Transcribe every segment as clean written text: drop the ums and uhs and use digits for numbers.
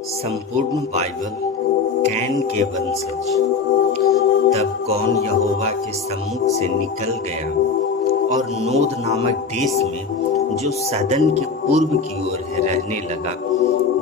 संपूर्ण Bible can के वंशज। तब कौन यहोवा के सम्मुख से निकल गया और नोद नामक देश में जो सदन के पूर्व की ओर है रहने लगा।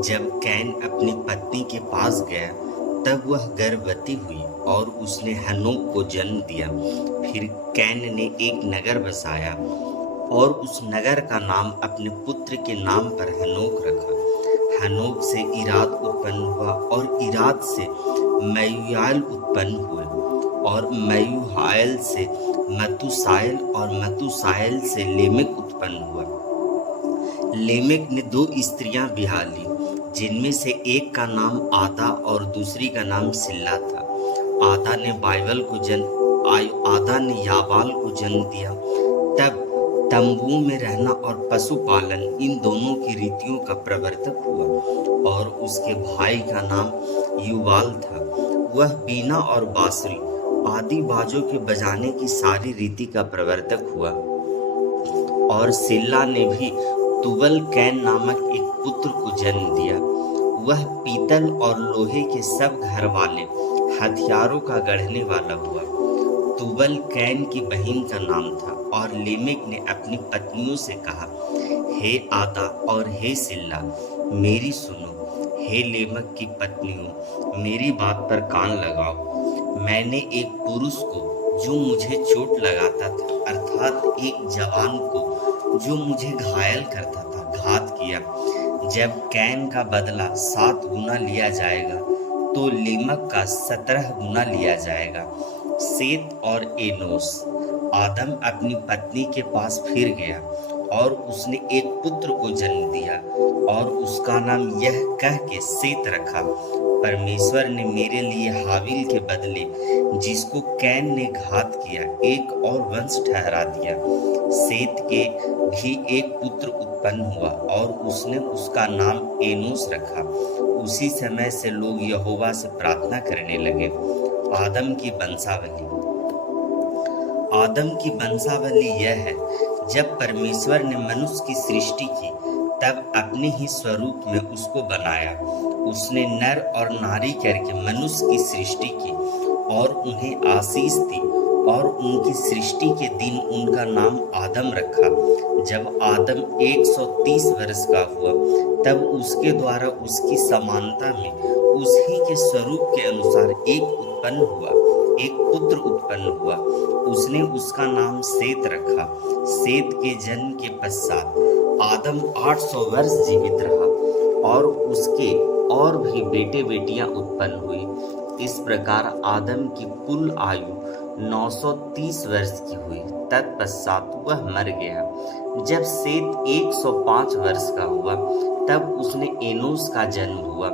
जब कैन अपनी पत्नी के पास गया तब वह गर्भवती हुई और उसने हनोक को जन्म दिया। फिर कैन ने एक नगर बसाया और उस नगर का नाम अपने पुत्र के नाम पर हनोक रखा। हनोक से इराद उत्पन्न हुआ और इराद से मयूयाल उत्पन्न हुए और मयूहायल से मतूसायल और मतूसायल से लेमेक उत्पन्न हुआ। लेमेक ने 2 स्त्रियां ब्याह ली, जिनमें से एक का नाम आदा और दूसरी का नाम सिल्ला था। आदा ने याबाल को जन्म दिया। तब तंबू में रहना और पशुपालन इन दोनों की रीतियों का प्रवर्तक हुआ और उसके भाई का नाम युवाल था। वह बीना और बांसुरी आदि बाजों के बजाने की सारी रीति का प्रवर्तक हुआ। और सिल्ला ने भी तुबल कैन नामक एक पुत्र को जन्म दिया। वह पीतल और लोहे के सब घर वाले हथियारों का गढ़ने वाला हुआ। तुबल कैन की बहन का नाम था। और लेमेक ने अपनी पत्नियों से कहा, हे आदा और हे सिल्ला, मेरी सुनो। हे लेमेक की पत्नियों, मेरी बात पर कान लगाओ। मैंने एक पुरुष को जो मुझे चोट लगाता था, अर्थात एक जवान को जो मुझे घायल करता था, घात किया। जब कैन का बदला 7 गुना लिया जाएगा तो लेमेक का 17 गुना लिया जाएगा। सेत और एनोस। आदम अपनी पत्नी के पास फिर गया और उसने एक पुत्र को जन्म दिया और उसका नाम यह कह के सेत रखा, परमेश्वर ने मेरे लिए हाबिल के बदले जिसको कैन ने घात किया एक और वंश ठहरा दिया। सेत के भी एक पुत्र उत्पन्न हुआ और उसने उसका नाम एनोस रखा। उसी समय से लोग यहोवा से प्रार्थना करने लगे। आदम की वंशावली यह है, जब परमेश्वर ने मनुष्य की सृष्टि की तब अपने ही स्वरूप में उसको बनाया। उसने नर और नारी करके मनुष्य की सृष्टि की और उन्हें आशीष दी और उनकी सृष्टि के दिन उनका नाम आदम रखा। जब आदम 130 वर्ष का हुआ तब उसके द्वारा उसकी समानता में उसी के स्वरूप के अनुसार एक पुत्र उत्पन्न हुआ। उसने उसका नाम सेत रखा। सेत के जन्म के पश्चात आदम 800 वर्ष जीवित रहा और उसके और भी बेटे बेटियां उत्पन्न हुई। इस प्रकार आदम की कुल आयु 930 वर्ष की हुई। तत्पश्चात वह मर गया। जब सेत 105 वर्ष का हुआ तब उसने एनोस का जन्म हुआ।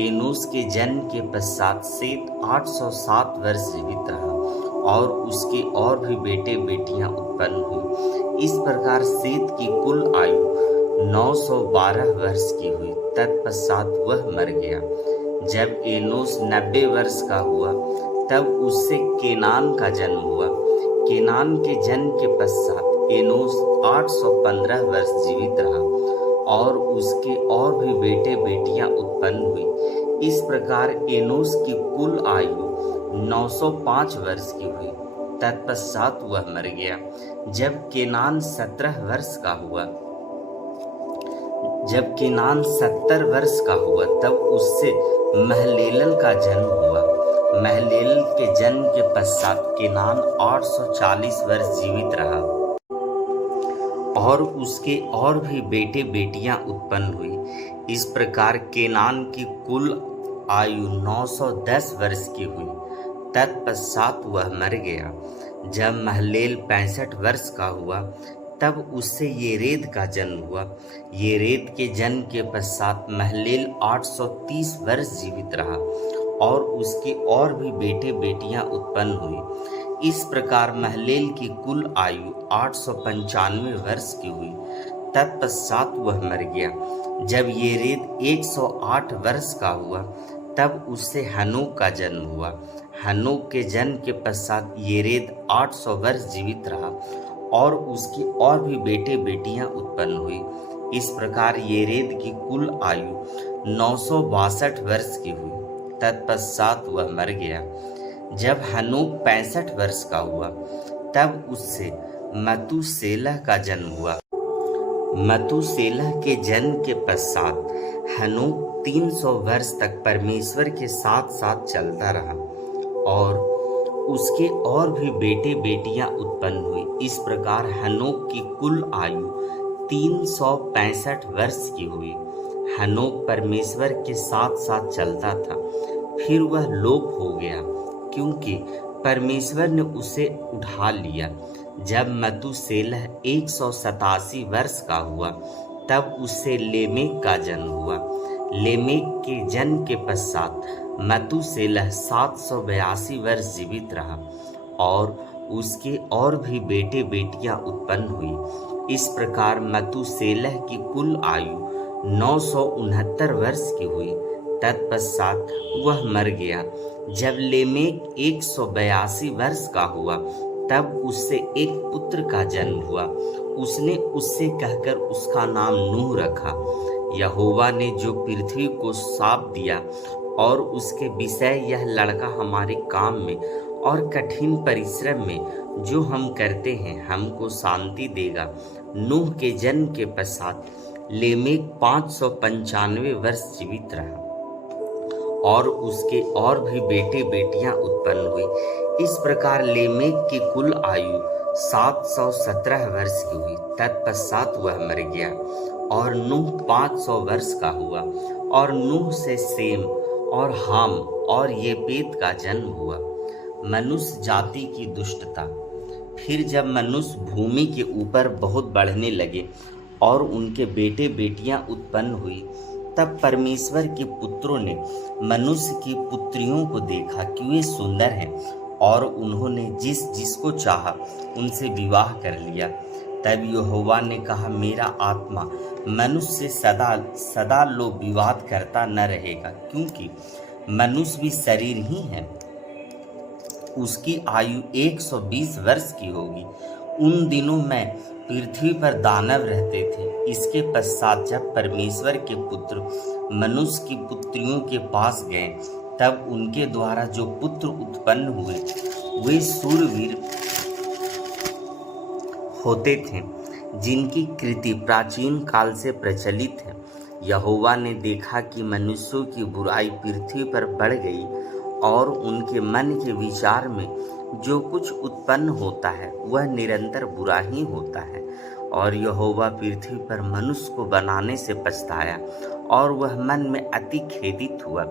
एनोस के जन्म के पश्चात सेत 807 वर्ष जीवित रहा और उसके और भी बेटे बेटियां उत्पन्न हुई। इस प्रकार सेत की कुल आयु 912 वर्ष की हुई। तत्पश्चात वह मर गया। जब एनोस 90 वर्ष का हुआ तब उससे केनान का जन्म हुआ। केनान के जन्म के पश्चात एनोस 815 वर्ष जीवित रहा और उसके और भी बेटे बेटियां उत्पन्न हुई। इस प्रकार एनोस की कुल आयु 905 वर्ष की हुई। तत्पश्चात वह मर गया। जब केनान 70 वर्ष का हुआ तब उससे महलेल का जन्म हुआ। महलेल के जन्म के पश्चात केनान 840 वर्ष जीवित रहा और उसके और भी बेटे बेटियां उत्पन्न हुई। इस प्रकार केनान की कुल आयु 910 वर्ष की हुई। तत्पश्चात वह मर गया। जब महलेल 65 वर्ष का हुआ तब उससे येरेद का जन्म हुआ। येरेद के जन्म के पश्चात महलेल 830 वर्ष जीवित रहा और उसके और भी बेटे बेटियां उत्पन्न हुई। इस प्रकार महलेल की कुल आयु 895 वर्ष की हुई। तत्पश्चात वह मर गया। जब येरेद 108 वर्ष का हुआ तब उससे हनोक का जन्म हुआ। हनोक के जन्म के पश्चात येरेद 800 वर्ष जीवित रहा और उसकी और भी बेटे बेटियां उत्पन्न हुई। इस प्रकार येरेद की कुल आयु 962 वर्ष की हुई। तत्पश्चात वह मर गया। जब हनोक 65 वर्ष का हुआ तब उससे मतूसेलह का जन्म हुआ। मतूसेलह के जन्म के पश्चात हनोक 300 वर्ष तक परमेश्वर के साथ साथ चलता रहा और उसके और भी बेटे बेटियां उत्पन्न हुई। इस प्रकार हनोक की कुल आयु 365 वर्ष की हुई। हनोक परमेश्वर के साथ साथ चलता था, फिर वह लोप हो गया क्योंकि परमेश्वर ने उसे उठा लिया। जब मतूसेलह 187 वर्ष का हुआ तब उससे लेमेक का जन्म हुआ। लेमेक के जन्म के पश्चात मतूसेलह 782 वर्ष जीवित रहा और उसके और भी बेटे बेटियां उत्पन्न हुई। इस प्रकार मतूसेलह की कुल आयु 969 वर्ष की हुई। तत्पश्चात वह मर गया। जब लेमेक 182 वर्ष का हुआ तब उससे एक पुत्र का जन्म हुआ। उसने उससे कहकर उसका नाम नूह रखा। यहोवा ने जो पृथ्वी को शाप दिया और उसके विषय यह लड़का हमारे काम में और कठिन परिश्रम में जो हम करते हैं हमको शांति देगा। नूह के जन्म के पश्चात लेमेक 595 वर्ष जीवित रहा और उसके और भी बेटे बेटियां उत्पन्न हुई। इस प्रकार लेमेक की कुल आयु 717 वर्ष की हुई। तत्पश्चात वह मर गया और नूह 500 वर्ष का हुआ और नूह से सेम और हाम और येपेत का जन्म हुआ। मनुष्य जाति की दुष्टता। फिर जब मनुष्य भूमि के ऊपर बहुत बढ़ने लगे और उनके बेटे बेटियां उत्पन्न हुई तब परमेश्वर के पुत्रों ने मनुष्य की पुत्रियों को देखा कि वे सुंदर हैं और उन्होंने जिस जिसको चाहा उनसे विवाह कर लिया। तब यहोवा ने कहा, मेरा आत्मा मनुष्य से सदा सदा लोभ विवाद करता न रहेगा, क्योंकि मनुष्य भी शरीर ही है। उसकी आयु 120 वर्ष की होगी। उन दिनों में पृथ्वी पर दानव रहते थे। इसके पश्चात जब परमेश्वर के पुत्र मनुष्य की पुत्रियों के पास गए तब उनके द्वारा जो पुत्र उत्पन्न हुए वे शूरवीर होते थे, जिनकी कृति प्राचीन काल से प्रचलित है। यहोवा ने देखा कि मनुष्यों की बुराई पृथ्वी पर बढ़ गई और उनके मन के विचार में जो कुछ उत्पन्न होता है वह निरंतर बुरा ही होता है। और यहोवा पृथ्वी पर मनुष्य को बनाने से पछताया और वह मन में अति खेदित हुआ।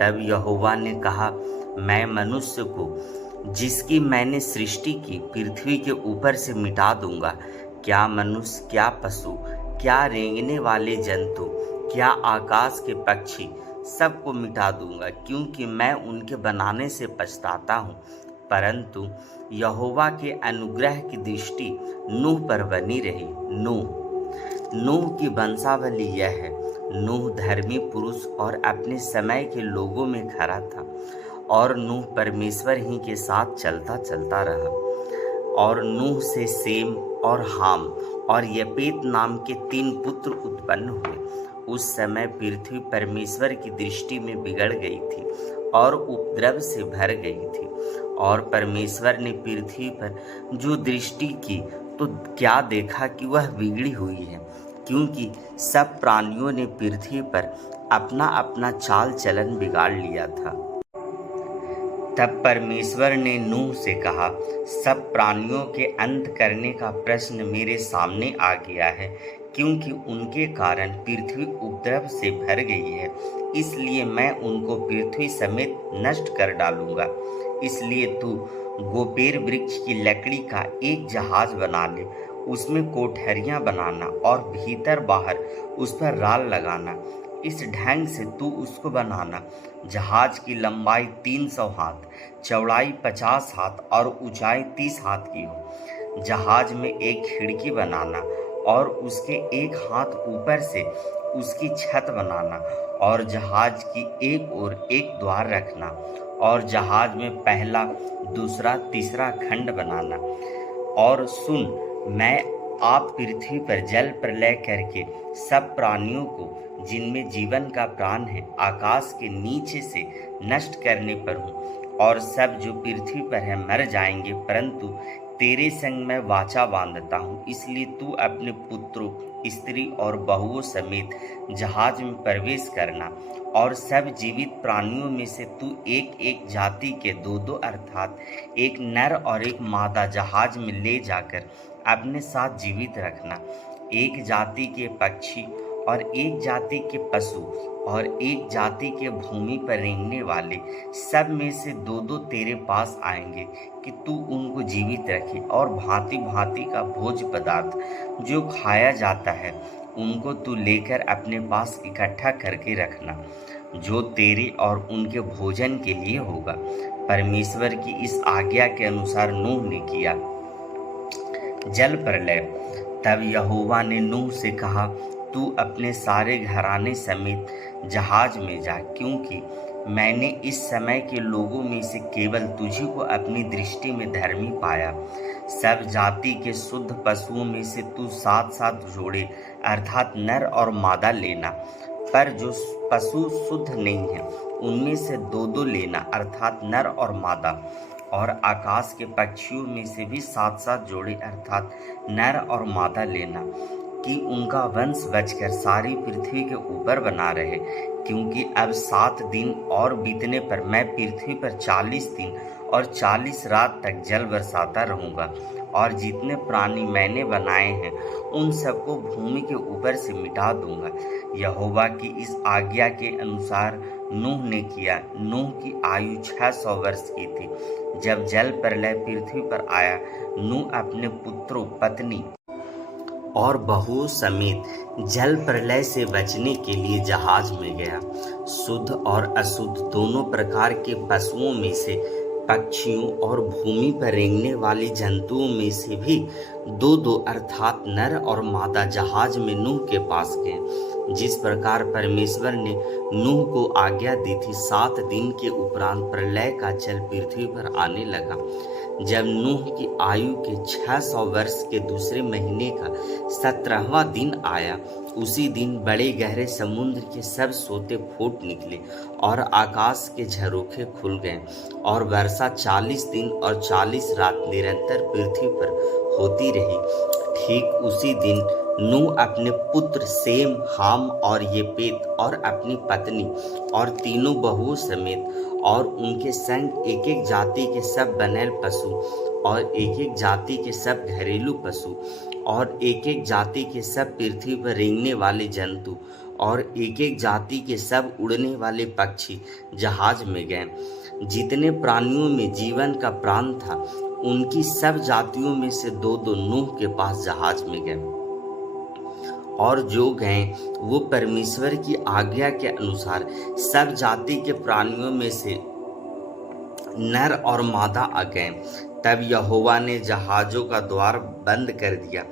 तब यहोवा ने कहा, मैं मनुष्य को जिसकी मैंने सृष्टि की पृथ्वी के ऊपर से मिटा दूंगा। क्या मनुष्य, क्या पशु, क्या रेंगने वाले जंतु, क्या आकाश के पक्षी, सबको मिटा दूंगा, क्योंकि मैं उनके बनाने से पछताता हूँ। परंतु यहोवा के अनुग्रह की दृष्टि नूह पर बनी रही। नूह की वंशावली यह है। नूह धर्मी पुरुष और अपने समय के लोगों में खरा था और नूह परमेश्वर ही के साथ चलता चलता रहा। और नूह से सेम और हाम और यपेत नाम के 3 पुत्र उत्पन्न हुए। उस समय पृथ्वी परमेश्वर की दृष्टि में बिगड़ गई थी और उपद्रव से भर गई थी। और परमेश्वर ने पृथ्वी पर जो दृष्टि की तो क्या देखा कि वह बिगड़ी हुई है, क्योंकि सब प्राणियों ने पृथ्वी पर अपना अपना चाल चलन बिगाड़ लिया था। तब परमेश्वर ने नूह से कहा, सब प्राणियों के अंत करने का प्रश्न मेरे सामने आ गया है, क्योंकि उनके कारण पृथ्वी उपद्रव से भर गई है। इसलिए मैं उनको पृथ्वी समेत नष्ट कर डालूंगा। इसलिए तू गोपेर वृक्ष की लकड़ी का एक जहाज बना ले, उसमें कोठरियां बनाना और भीतर बाहर उस पर राल लगाना। इस ढंग से तू उसको बनाना। जहाज की लंबाई 300 हाथ, चौड़ाई 50 हाथ और ऊंचाई 30 हाथ की हो। जहाज में एक खिड़की बनाना और उसके एक हाथ ऊपर से उसकी छत बनाना और जहाज की एक ओर एक द्वार रखना और जहाज में पहला, दूसरा, तीसरा खंड बनाना। और सुन, मैं आप पृथ्वी पर जल प्रलय करके सब प्राणियों को जिनमें जीवन का प्राण है आकाश के नीचे से नष्ट करने पर हूँ, और सब जो पृथ्वी पर है मर जाएंगे, परंतु तेरे संग मैं वाचा बांधता हूँ। इसलिए तू अपने पुत्रों, स्त्री और बहुओं समेत जहाज में प्रवेश करना, और सब जीवित प्राणियों में से तू एक एक जाति के दो दो अर्थात एक नर और एक मादा जहाज में ले जाकर अपने साथ जीवित रखना। एक जाति के पक्षी और एक जाति के पशु और एक जाति के भूमि पर रेंगने वाले सब में से दो दो तेरे पास आएंगे कि तू उनको जीवित रखे, और भांति भांति का भोज पदार्थ जो खाया जाता है उनको तू लेकर अपने पास इकट्ठा करके रखना, जो तेरे और उनके भोजन के लिए होगा। परमेश्वर की इस आज्ञा के अनुसार नूह ने किया। जल प्रलय। तब यहोवा ने नूह से कहा, तू अपने सारे घराने समेत जहाज में जा, क्योंकि मैंने इस समय के लोगों में से केवल तुझी को अपनी दृष्टि में धर्मी पाया। सब जाति के शुद्ध पशुओं में से तू 7-7 जोड़े अर्थात नर और मादा लेना, पर जो पशु शुद्ध नहीं है उनमें से 2-2 लेना अर्थात नर और मादा। और आकाश के पक्षियों में से भी 7-7 जोड़े अर्थात नर और मादा लेना, कि उनका वंश बचकर सारी पृथ्वी के ऊपर बना रहे, क्योंकि अब 7 दिन और बीतने पर मैं पृथ्वी पर 40 दिन और 40 रात तक जल बरसाता रहूँगा, और जितने प्राणी मैंने बनाए हैं उन सबको भूमि के ऊपर से मिटा दूंगा। यहोवा की इस आज्ञा के अनुसार नूह ने किया। नूह की आयु 600 वर्ष की थी जब जल प्रलय पृथ्वी पर आया। नूह अपने पुत्रों, पत्नी और बहुओं समेत जल प्रलय से बचने के लिए जहाज में गया। शुद्ध और अशुद्ध दोनों प्रकार के पशुओं में से, पक्षियों और भूमि पर रेंगने वाले जंतुओं में से भी 2-2 अर्थात नर और मादा जहाज में नूह के पास गए, जिस प्रकार परमेश्वर ने नूह को आज्ञा दी थी। 7 दिन के उपरांत प्रलय का जल पृथ्वी पर आने लगा। जब नूह की आयु के 600 वर्ष के दूसरे महीने का 17वां दिन आया, उसी दिन बड़े गहरे समुद्र के सब सोते फूट निकले और आकाश के झरोखे खुल गए, और वर्षा 40 दिन और 40 रात निरंतर पृथ्वी पर होती रही। ठीक उसी दिन नूह अपने पुत्र सेम, हाम और येपेत और अपनी पत्नी और तीनों बहुओं समेत और उनके संग एक एक जाति के सब बनैल पशु और एक एक जाति के सब घरेलू पशु और एक एक जाति के सब पृथ्वी पर रेंगने वाले जंतु और एक एक जाति के सब उड़ने वाले पक्षी जहाज में गए। जितने प्राणियों में जीवन का प्राण था उनकी सब जातियों में से 2-2 नूह के पास जहाज में गए, और जो गए वो परमेश्वर की आज्ञा के अनुसार सब जाति के प्राणियों में से नर और मादा आ गए। तब यहोवा ने जहाजों का द्वार बंद कर दिया।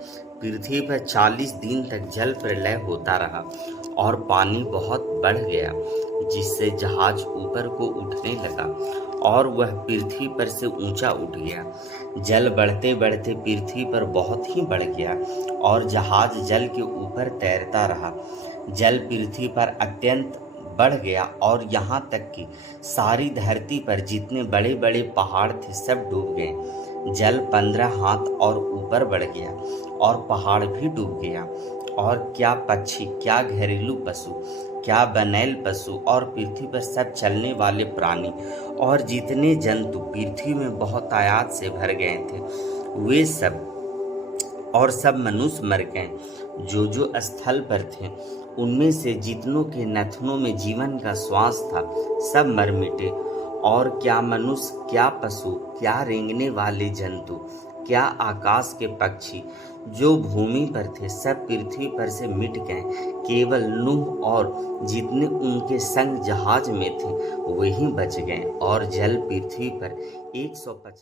पृथ्वी पर 40 दिन तक जल प्रलय होता रहा और पानी बहुत बढ़ गया, जिससे जहाज ऊपर को उठने लगा और वह पृथ्वी पर से ऊंचा उठ गया। जल बढ़ते बढ़ते पृथ्वी पर बहुत ही बढ़ गया और जहाज जल के ऊपर तैरता रहा। जल पृथ्वी पर अत्यंत बढ़ गया और यहाँ तक कि सारी धरती पर जितने बड़े बड़े पहाड़ थे सब डूब गए। जल 15 हाथ और ऊपर बढ़ गया और पहाड़ भी डूब गया। और क्या पक्षी, क्या घरेलू पशु, क्या बनैल पशु और पृथ्वी पर सब चलने वाले प्राणी और जितने जंतु पृथ्वी में बहुत आयात से भर गए थे, वे सब और सब मनुष्य मर गए। जो स्थल पर थे उनमें से जितनों के नथनों में जीवन का श्वास था सब मर मिटे। और क्या मनुष्य, क्या पशु, क्या रेंगने वाले जंतु, क्या आकाश के पक्षी जो भूमि पर थे सब पृथ्वी पर से मिट गए। केवल नूह और जितने उनके संग जहाज में थे वही बच गए। और जल पृथ्वी पर 150